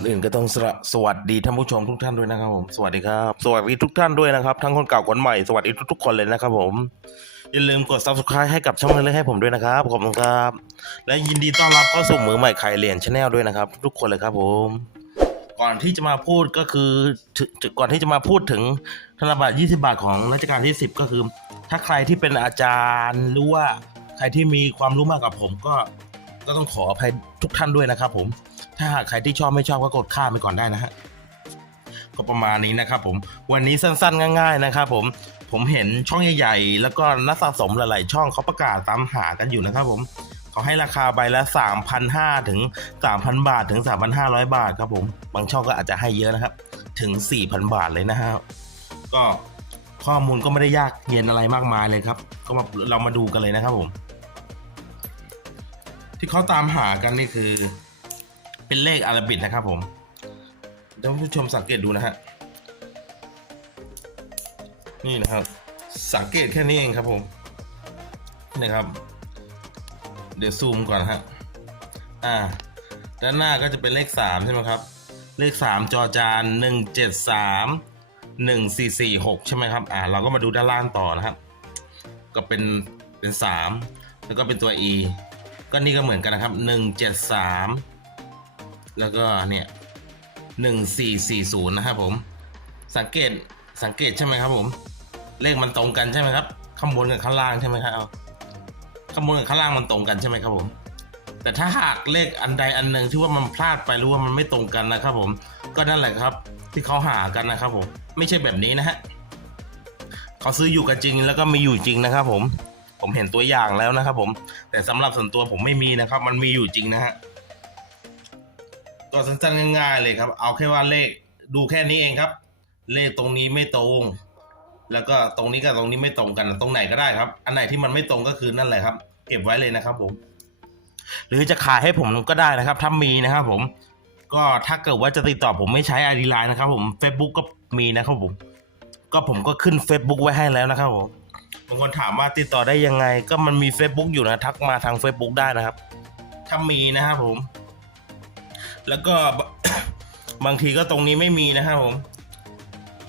อนอื่นก็ต้องสระสวัสดีท่านผู้ชมทุกท่านด้วยนะครับผมสวัสดีครับสวัสดีทุกท่านด้วยนะครับทั้งคนเก่าคนใหม่สวัสดีทุกๆคนเลยนะครับผมอย่าลืมกด subscribe ให้กับช่องเล็กๆให้ผมด้วยนะครับขอบคุณครับ และยินดีต้อนรับเข้าสู่มือใหม่ไข่เหรียญชาแนลด้วยนะครับ ทุกคนเลยครับผม ก่อนที่จะมาพูดก็คือก่อนที่จะมาพูดถึงธนบัตร20 บาทของรัชกาลที่ 10 ก็คือ ถ้าใครที่เป็นอาจารย์หรือว่าใครที่มีความรู้มากกว่าผมก็ก็ต้องขออภัยทุกท่านด้วยนะครับผม ถ้าหากใครที่ชอบไม่ชอบก็กดข้ามไปก่อนได้นะฮะก็ประมาณนี้นะครับผมวันนี้สั้นๆ ง่าย ๆ นะครับผมผมเห็นช่องใหญ่ๆ แล้วก็นักสะสมหลายๆ ช่องเขาประกาศตามหากันอยู่นะครับผมเขาให้ราคาใบละ 3,500 ถึง 3,000 บาทถึง 3,500 บาทครับผมบางช่องก็อาจจะให้เยอะนะครับ ถึง 4,000 บาทเลยนะฮะก็ข้อมูลก็ไม่ได้ยากเย็นอะไรมากมายเลยครับ ก็มาเรามาดูกันเลยนะครับผม ที่เขาตามหากันนี่คือ เป็นเลขอาราบิกนะครับ ผมท่านผู้ชมสังเกตดูนะฮะนี่นะครับ สังเกตแค่นี้เองครับผมนี่นะครับ เดี๋ยวซูมก่อนฮะอ่า ด้านหน้าก็จะเป็นเลขสามใช่ไหมครับ เลขสามจอจานหนึ่งเจ็ดสามหนึ่งสี่สี่หกใช่ไหมครับ อ่า เราก็มาดูด้านล่างต่อนะครับ ก็เป็นเป็นสามแล้วก็เป็นตัว e ก็นี่ก็เหมือนกันนะครับหนึ่งเจ็ดสาม แล้วก็เนี่ยหนึ่งสี่สี่ศูนย์นะครับผม สังเกตสังเกตใช่ไหมครับผม เลขมันตรงกันใช่ไหมครับ ข้างบนกับข้างล่างใช่ไหมครับข้างบนกับข้างล่างมันตรงกันใช่ไหมครับผม แต่ถ้าหากเลขอันใดอันหนึ่งที่ว่ามันพลาดไปหรือว่ามันไม่ตรงกันนะครับผม ก็นั่นแหละครับ ที่เขาหากันนะครับผม ไม่ใช่แบบนี้นะฮะเขาซื้ออยู่กันจริงแล้วก็มีอยู่จริงนะครับผม ผมเห็นตัวอย่างแล้วนะครับผม แต่สำหรับส่วนตัวผมไม่มีนะครับ มันมีอยู่จริงนะฮะ ก็สั้นๆง่ายๆเลยครับ เอาแค่ว่าเลขดูแค่นี้เองครับ เลขตรงนี้ไม่ตรง แล้วก็ตรงนี้กับตรงนี้ไม่ตรงกันตรงไหนก็ได้ครับ อันไหนที่มันไม่ตรงก็คือนั่นแหละครับ เก็บไว้เลยนะครับ ผม หรือจะขายให้ผมก็ได้นะครับ ถ้ามีนะครับ ผม ก็ถ้าเกิดว่าจะติดต่อผมไม่ใช้ไอดีไลน์นะครับ ผม Facebook ก็มีนะครับผม ก็ผมก็ขึ้น Facebook ไว้ให้แล้วนะครับผมบางคนถามว่าติดต่อได้ยังไง ก็มันมี Facebook อยู่นะทักมาทาง Facebook ได้นะครับ ถ้ามีนะครับผม แล้วก็บางทีก็ตรงนี้ไม่มีนะครับผม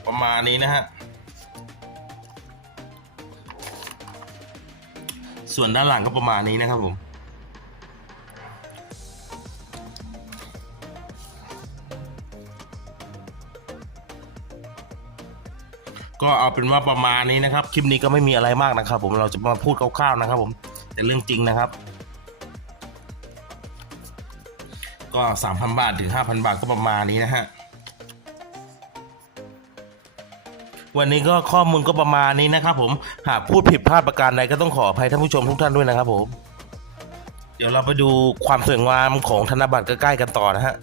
ประมาณนี้นะฮะส่วนด้านหลังก็ประมาณนี้นะครับผมก็เอาเป็นว่าประมาณนี้นะครับ คลิปนี้ก็ไม่มีอะไรมากนะครับ ผมเราจะมาพูดคร่าวๆนะครับ ผมแต่เรื่องจริงนะครับ ก็สามพันบาทถึงห้าพันบาทก็ประมาณนี้นะฮะ วันนี้ก็ข้อมูลก็ประมาณนี้นะครับผม หากพูดผิดพลาดประการใดก็ต้องขออภัยท่านผู้ชมทุกท่านด้วยนะครับผม เดี๋ยวเราไปดูความสวยงามของธนบัตรใกล้ๆกันต่อนะฮะ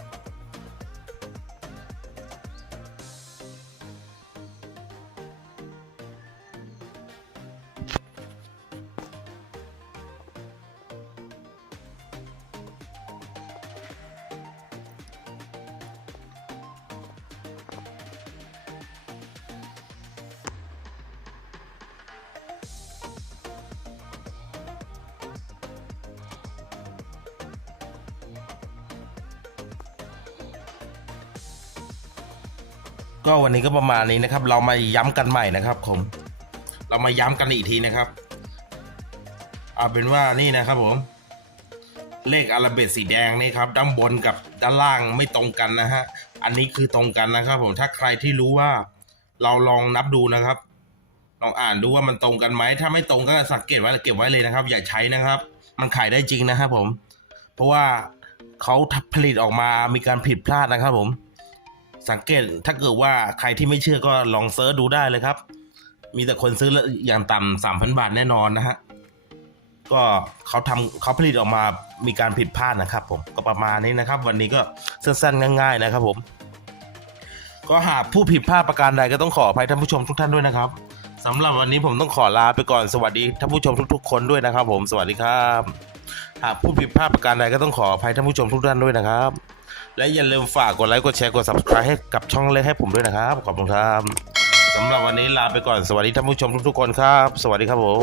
ก็วันนี้ก็ประมาณนี้นะครับ เรามาย้ำกันใหม่นะครับผม เรามาย้ำกันอีกทีนะครับเอาเป็นว่านี่นะครับผม เลขอาราเบตสีแดงนี่ครับ ด้านบนกับด้านล่างไม่ตรงกันนะฮะ อันนี้คือตรงกันนะครับ ผมถ้าใครที่รู้ว่า เราลองนับดูนะครับ ลองอ่านดูว่ามันตรงกันไหมถ้าไม่ตรงก็สังเกตไว้เก็บไว้เลยนะครับ อย่าใช้นะครับ มันขายได้จริงนะครับผม เพราะว่าเขาผลิตออกมามีการผิดพลาดนะครับผม สังเกตถ้าเกิดว่าใครที่ไม่เชื่อก็ลองเซิร์ชดูได้เลยครับ มีแต่คนซื้ออย่างต่ำสามพันบาทแน่นอนนะฮะก็เขาทำเขาผลิตออกมามีการผิดพลาดนะครับ ผมก็ประมาณนี้นะครับ วันนี้ก็สั้นๆง่าย ๆ นะครับ ผม ก็หากผู้ผิดพลาดประการใดก็ต้องขออภัยท่านผู้ชมทุกท่านด้วยนะครับสำหรับวันนี้ผมต้องขอลาไปก่อนสวัสดีท่านผู้ชมทุก ๆ คนด้วยนะครับ ผมสวัสดีครับ หากผู้ผิดพลาดประการใดก็ต้องขออภัยท่านผู้ชมทุกท่านด้วยนะครับ และอย่าลืมฝากกดไลค์กดแชร์กด subscribe ให้กับช่องเล็กให้ผมด้วยนะครับ ขอบคุณครับสำหรับวันนี้ลาไปก่อนสวัสดีท่านผู้ชมทุกๆคนครับ สวัสดีครับผม